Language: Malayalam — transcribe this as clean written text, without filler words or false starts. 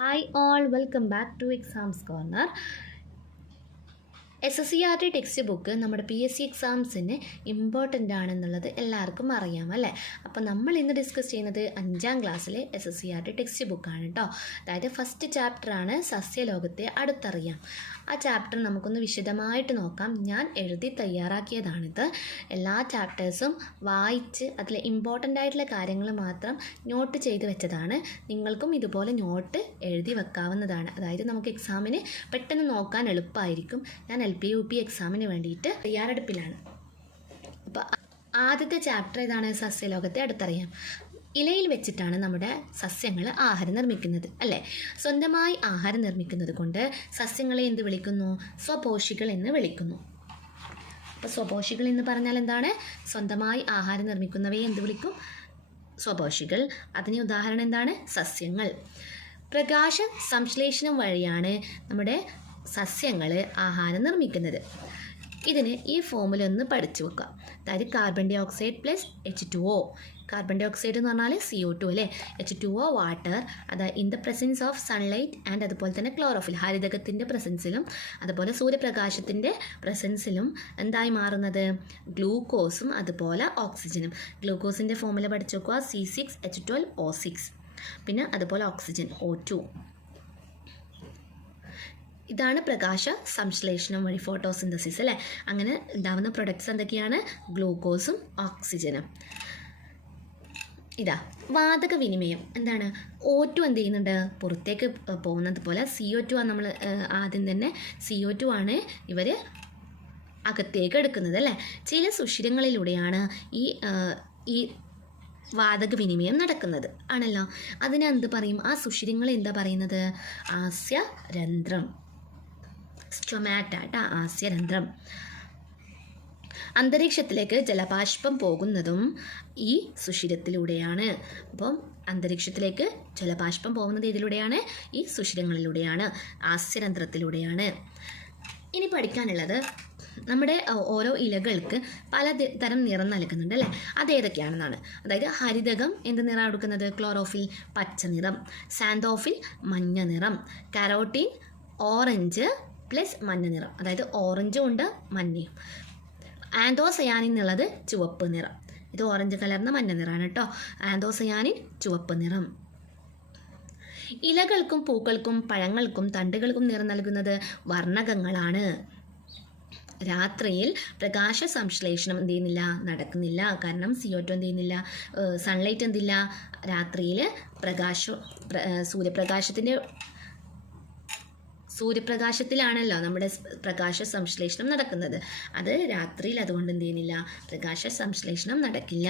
Hi all, welcome back to Exams Corner. SSCRT text book നമ്മുടെ PSC എക്സാംസിന് ഇമ്പോർട്ടൻ്റ് ആണെന്നുള്ളത് എല്ലാവർക്കും അറിയാം അല്ലേ. അപ്പോൾ നമ്മൾ ഇന്ന് ഡിസ്കസ് ചെയ്യുന്നത് 5ാം ക്ലാസ്സിലെ SSCRT ടെക്സ്റ്റ് ബുക്കാണ് കേട്ടോ. അതായത് ഫസ്റ്റ് ചാപ്റ്ററാണ് സസ്യലോകത്തെ അടുത്തറിയാം. ആ ചാപ്റ്റർ നമുക്കൊന്ന് വിശദമായിട്ട് നോക്കാം. ഞാൻ എഴുതി തയ്യാറാക്കിയതാണിത്. എല്ലാ ചാപ്റ്റേഴ്സും വായിച്ച് അതിലെ ഇമ്പോർട്ടൻ്റ് ആയിട്ടുള്ള കാര്യങ്ങൾ മാത്രം നോട്ട് ചെയ്ത് വെച്ചതാണ്. നിങ്ങൾക്കും ഇതുപോലെ നോട്ട് എഴുതി വെക്കാവുന്നതാണ്. അതായത് നമുക്ക് എക്സാമിന് പെട്ടെന്ന് നോക്കാൻ എളുപ്പമായിരിക്കും. ഞാൻ LP UP എക്സാമിന് വേണ്ടിയിട്ട് തയ്യാറെടുപ്പിലാണ്. അപ്പോൾ ആദ്യത്തെ ചാപ്റ്റർ ഏതാണ്? സസ്യലോകത്തെ അടുത്തറിയാം. ഇലയിൽ വെച്ചിട്ടാണ് നമ്മുടെ സസ്യങ്ങൾ ആഹാരം നിർമ്മിക്കുന്നത് അല്ലേ. സ്വന്തമായി ആഹാരം നിർമ്മിക്കുന്നത് കൊണ്ട് സസ്യങ്ങളെ എന്ത് വിളിക്കുന്നു? സ്വപോഷികൾ എന്ന് വിളിക്കുന്നു. അപ്പോൾ സ്വപോഷികൾ എന്ന് പറഞ്ഞാൽ എന്താണ്? സ്വന്തമായി ആഹാരം നിർമ്മിക്കുന്നവയെ എന്ത് വിളിക്കും? സ്വപോഷികൾ. അതിന് ഉദാഹരണം എന്താണ്? സസ്യങ്ങൾ. പ്രകാശ സംശ്ലേഷണം വഴിയാണ് നമ്മുടെ സസ്യങ്ങൾ ആഹാരം നിർമ്മിക്കുന്നത്. ഇതിന് ഈ ഫോമുല ഒന്ന് പഠിച്ചു വെക്കാം. അതായത് carbon dioxide plus H2O. Carbon dioxide എന്ന് പറഞ്ഞാൽ CO2 അല്ലേ. H2O water. അതായത് in the presence of sunlight and അതുപോലെ തന്നെ ക്ലോറോഫിൽ ഹരിതകത്തിൻ്റെ പ്രസൻസിലും അതുപോലെ സൂര്യപ്രകാശത്തിൻ്റെ പ്രസൻസിലും എന്തായി മാറുന്നത്? ഗ്ലൂക്കോസും അതുപോലെ ഓക്സിജനും. ഗ്ലൂക്കോസിൻ്റെ ഫോമുല പഠിച്ചു വെക്കുക C6H12O6. പിന്നെ അതുപോലെ ഓക്സിജൻ O2. ഇതാണ് പ്രകാശ സംശ്ലേഷണം വഴി ഫോട്ടോസിന്തസിസ് അല്ലേ. അങ്ങനെ ഉണ്ടാവുന്ന പ്രൊഡക്ട്സ് എന്തൊക്കെയാണ്? ഗ്ലൂക്കോസും ഓക്സിജനും. ഇതാ വാതക വിനിമയം എന്താണ്? O2 എന്ത് ചെയ്യുന്നുണ്ട്? പുറത്തേക്ക് പോകുന്നത് പോലെ CO2 ആണ്. നമ്മൾ ആദ്യം തന്നെ CO2 ആണ് ഇവർ അകത്തേക്ക് എടുക്കുന്നത് അല്ലേ. ചില സുഷിരങ്ങളിലൂടെയാണ് ഈ വാതക വിനിമയം നടക്കുന്നത് ആണല്ലോ. അതിനെന്ത് പറയും? ആ സുഷിരങ്ങളെ എന്താ പറയുന്നത്? ആസ്യരന്ധ്രം. സ്റ്റൊമാറ്റ ആസ്യരന്ധ്രം. അന്തരീക്ഷത്തിലേക്ക് ജലബാഷ്പം പോകുന്നതും ഈ സുഷിരത്തിലൂടെയാണ്. അപ്പം അന്തരീക്ഷത്തിലേക്ക് ജലബാഷ്പം പോകുന്നത് ഇതിലൂടെയാണ്? ഈ സുഷിരങ്ങളിലൂടെയാണ്, ആസ്യരന്ധ്രത്തിലൂടെയാണ്. ഇനി പഠിക്കാനുള്ളത് നമ്മുടെ ഓരോ ഇലകൾക്ക് പല തരം നിറം നൽകുന്നുണ്ട് അല്ലേ. അതേതൊക്കെയാണെന്നാണ്. അതായത് ഹരിതകം എന്ത് നിറം കൊടുക്കുന്നത്? ക്ലോറോഫിൽ പച്ച നിറം, സാന്തോഫിൽ മഞ്ഞ നിറം, കരോട്ടീൻ ഓറഞ്ച് പ്ലസ് മഞ്ഞ നിറം. അതായത് ഓറഞ്ചും ഉണ്ട് മഞ്ഞയും. ആന്തോസയാനിൻ എന്നുള്ളത് ചുവപ്പ് നിറം. ഇത് ഓറഞ്ച് കലർന്ന മഞ്ഞ നിറമാണ് കേട്ടോ. ആന്തോസയാനിൻ ചുവപ്പ് നിറം. ഇലകൾക്കും പൂക്കൾക്കും പഴങ്ങൾക്കും തണ്ടുകൾക്കും നിറം നൽകുന്നത് വർണ്ണകങ്ങളാണ്. രാത്രിയിൽ പ്രകാശ സംശ്ലേഷണം എന്ത് ചെയ്യുന്നില്ല? നടക്കുന്നില്ല. കാരണം CO2 എന്ത് ചെയ്യുന്നില്ല? സൺലൈറ്റ് എന്തില്ല? രാത്രിയിൽ സൂര്യപ്രകാശത്തിലാണല്ലോ നമ്മുടെ പ്രകാശ സംശ്ലേഷണം നടക്കുന്നത്. അത് രാത്രിയിൽ അതുകൊണ്ട് എന്ത് ചെയ്യുന്നില്ല? പ്രകാശ സംശ്ലേഷണം നടക്കില്ല.